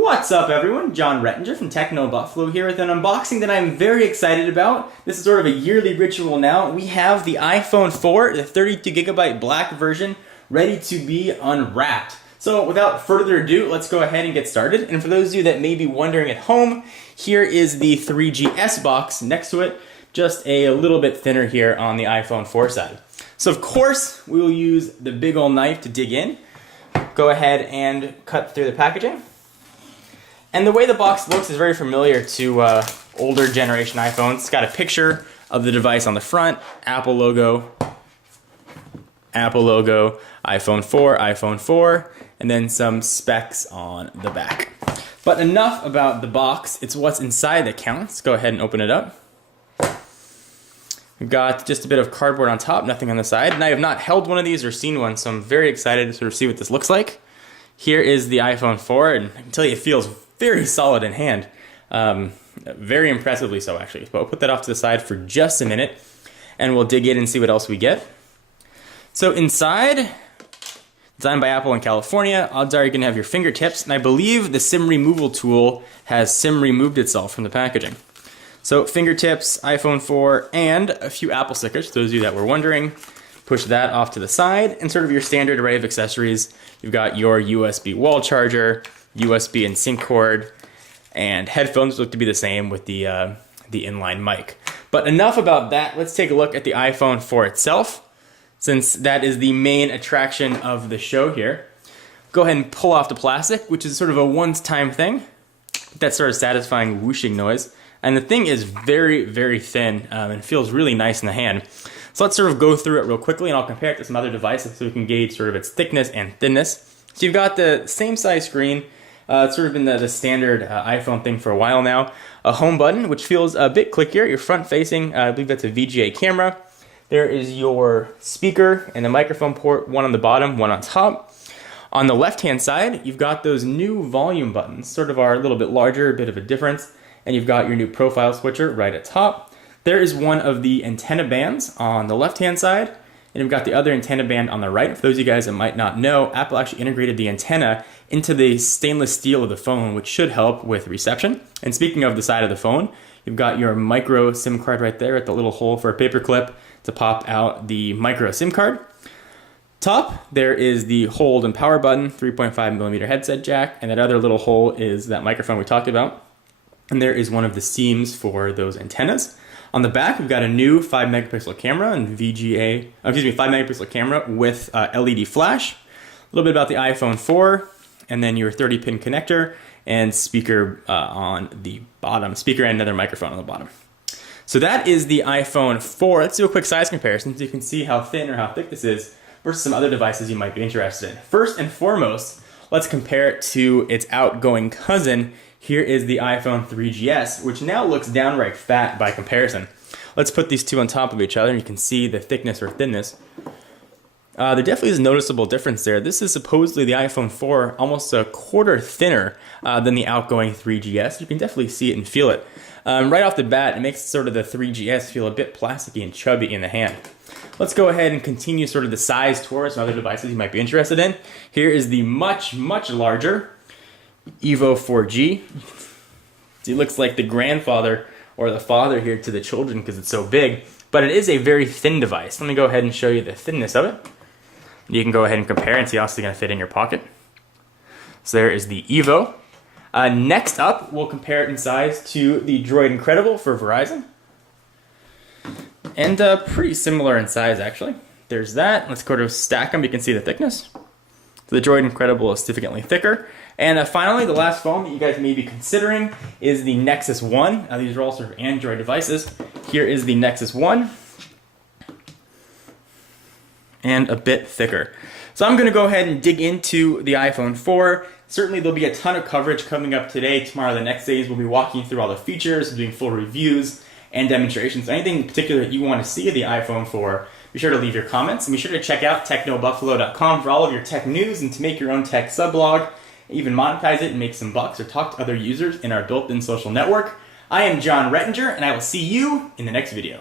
What's up everyone? John Rettinger from Techno Buffalo here with an unboxing that I'm very excited about. This is sort of a yearly ritual now. We have the iPhone 4, the 32GB black version, ready to be unwrapped. So without further ado, let's go ahead and get started. And for those of you that may be wondering at home, here is the 3GS box next to it, just a little bit thinner here on the iPhone 4 side. So of course, we will use the big old knife to dig in. Go ahead and cut through the packaging. And the way the box looks is very familiar to older generation iPhones. It's got a picture of the device on the front, Apple logo, iPhone 4, and then some specs on the back. But enough about the box, it's what's inside that counts. Go ahead and open it up. We've got just a bit of cardboard on top, nothing on the side. And I have not held one of these or seen one, so I'm very excited to sort of see what this looks like. Here is the iPhone 4, and I can tell you it feels very solid in hand. Very impressively so, actually. But I'll put that off to the side for just a minute, and we'll dig in and see what else we get. So inside, designed by Apple in California, odds are you're going to have your fingertips, and I believe the SIM removal tool has SIM removed itself from the packaging. So fingertips, iPhone 4, and a few Apple stickers, for those of you that were wondering. Push that off to the side, and sort of your standard array of accessories. You've got your USB wall charger, USB and sync cord, and headphones look to be the same with the inline mic. But enough about that, let's take a look at the iPhone 4 itself, since that is the main attraction of the show here. Go ahead and pull off the plastic, which is sort of a one-time thing. That sort of satisfying whooshing noise. And the thing is very, very thin and feels really nice in the hand. So let's sort of go through it real quickly, and I'll compare it to some other devices so we can gauge sort of its thickness and thinness. So you've got the same size screen. It's sort of been the standard iPhone thing for a while now. A home button, which feels a bit clickier. You're front facing, I believe that's a VGA camera. There is your speaker and the microphone port, one on the bottom, one on top. On the left-hand side, you've got those new volume buttons, sort of are a little bit larger, a bit of a difference. And you've got your new profile switcher right at top. There is one of the antenna bands on the left-hand side, and you've got the other antenna band on the right. For those of you guys that might not know, Apple actually integrated the antenna into the stainless steel of the phone, which should help with reception. And speaking of the side of the phone, you've got your micro SIM card right there at the little hole for a paper clip to pop out the micro SIM card. Top, there is the hold and power button, 3.5mm headset jack, and that other little hole is that microphone we talked about. And there is one of the seams for those antennas. On the back, we've got a new 5-megapixel camera and 5-megapixel camera with LED flash. A little bit about the iPhone 4, and then your 30-pin connector and speaker on the bottom. Speaker and another microphone on the bottom. So that is the iPhone 4. Let's do a quick size comparison so you can see how thin or how thick this is versus some other devices you might be interested in. First and foremost, let's compare it to its outgoing cousin. Here is the iPhone 3GS, which now looks downright fat by comparison. Let's put these two on top of each other, and you can see the thickness or thinness. There definitely is a noticeable difference there. This is supposedly the iPhone 4, almost a quarter thinner than the outgoing 3GS. You can definitely see it and feel it. Right off the bat, it makes sort of the 3GS feel a bit plasticky and chubby in the hand. Let's go ahead and continue sort of the size tour of some other devices you might be interested in. Here is the much, much larger EVO 4G. It looks like the grandfather or the father here to the children because it's so big, but it is a very thin device. Let me go ahead and show you the thinness of it. You can go ahead and compare and see how it's going to fit in your pocket. So there is the EVO. Next up, we'll compare it in size to the Droid Incredible for Verizon. And pretty similar in size, actually. There's that. Let's go to stack them. You can see the thickness. So the Droid Incredible is significantly thicker. And finally, the last phone that you guys may be considering is the Nexus 1. These are all sort of Android devices. Here is the Nexus 1. And a bit thicker. So I'm going to go ahead and dig into the iPhone 4. Certainly there'll be a ton of coverage coming up today, tomorrow, the next days. We'll be walking through all the features, doing full reviews and demonstrations. Anything in particular that you want to see of the iPhone 4, be sure to leave your comments. And be sure to check out technobuffalo.com for all of your tech news and to make your own tech sublog, even monetize it and make some bucks or talk to other users in our built-in social network. I am John Rettinger, and I will see you in the next video.